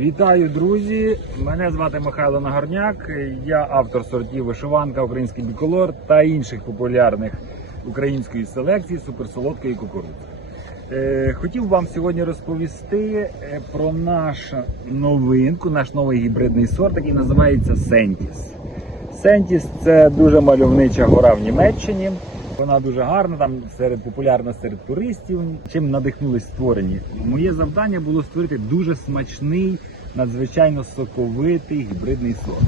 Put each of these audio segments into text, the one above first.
Вітаю, друзі! Мене звати Михайло Нагорняк. Я автор сортів вишиванка, український біколор та інших популярних української селекції суперсолодкої кукурудзи. Е, Хотів вам сьогодні розповісти е, про нашу новинку, наш новий гібридний сорт, який називається Сентіс. Сентіс це дуже мальовнича гора в Німеччині. Вона дуже гарна, там серед популярна серед туристів. Чим надихнулись створені? Моє завдання було створити дуже смачний, надзвичайно соковитий гібридний сорт.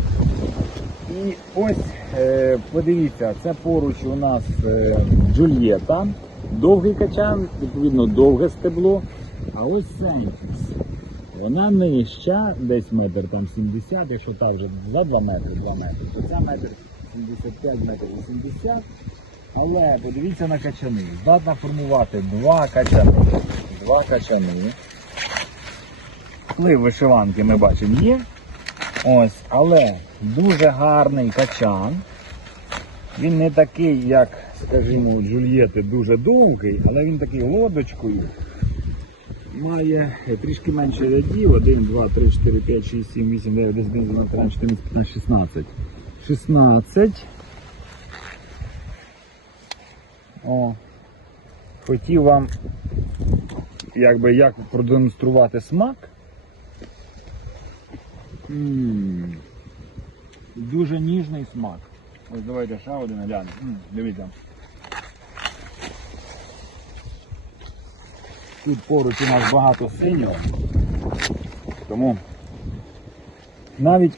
І ось е, подивіться, це поруч у нас е, Джульєта, довгий качан, відповідно довге стебло. А ось Сентіс. Вона нижча, десь метр там 70, якщо так вже за 2 метри, 2 метри, то ця метр 75, метр 80. Але подивіться на качани. Здатна формувати два качани. Два качани. Вплив вишиванки ми бачимо є. Ось, але дуже гарний качан. Він не такий, як, скажімо, Джульєти дуже довгий, але він такий лодочкою. Має трішки менше рядів. 1, 2, 3, 4, 5, 6, 7, 8, 9, 10, 11, 12, 13, 14, 15, 16. 16. О. Хотів вам якби як продемонструвати смак. М, Дуже ніжний смак. Ось давайте ще один глянемо. Дивіться. Тут поруч у нас багато синього. Тому навіть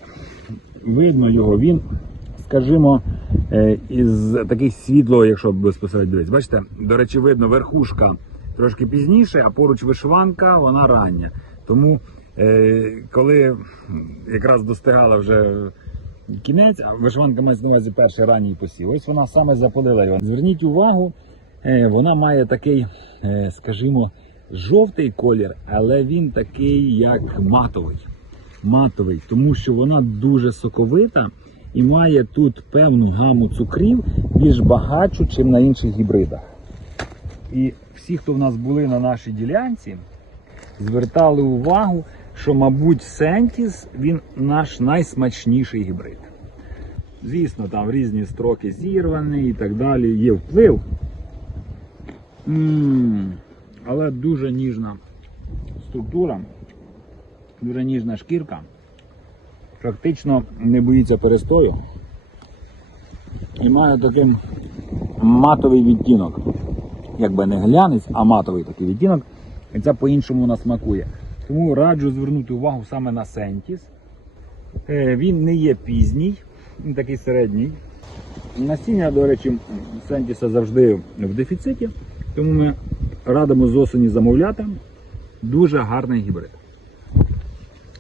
видно його, він, скажімо, із таких світлого, якщо безпосередньо дивитися. Бачите, до речі, видно, верхушка трошки пізніше, а поруч вишиванка, вона рання. Тому, е, коли якраз достигала вже кінець, а вишиванка має на увазі перший ранній посів. Ось вона саме запалила його. Зверніть увагу, е, вона має такий, е, скажімо, жовтий колір, але він такий, як матовий. Матовий, тому що вона дуже соковита і має тут певну гаму цукрів більш багатшу, ніж на інших гібридах. І всі, хто в нас були на нашій ділянці, звертали увагу, що, мабуть, Сентіс він наш найсмачніший гібрид. Звісно, там різні строки зірваний і так далі. Є вплив. м але дуже ніжна структура, дуже ніжна шкірка. Практично не боїться перестою. І має такий матовий відтінок. Якби не глянець, а матовий такий відтінок. І це по-іншому нас смакує. Тому раджу звернути увагу саме на Сентіс. Е, Він не є пізній, він такий середній. Насіння, до речі, Сентіса завжди в дефіциті, тому ми радимо з осені замовляти. Дуже гарний гібрид.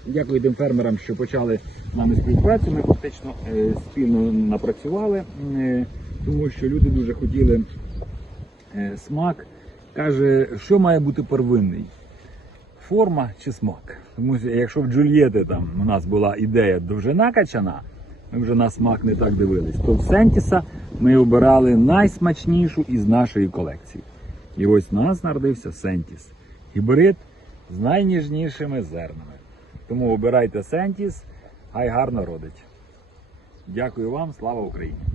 Дякую тим фермерам, що почали з нами співпрацю. Ми фактично е, спільно напрацювали, е, тому що люди дуже хотіли е, смак. Каже, що має бути первинний? Форма чи смак? Тому що якщо в Джульєти там у нас була ідея довжина качана, ми вже на смак не так дивились, то в Сентіса ми обирали найсмачнішу із нашої колекції. І ось у нас народився Сентіс. Гібрид з найніжнішими зернами. Тому обирайте Сентіс, хай гарно родить. Дякую вам, слава Україні!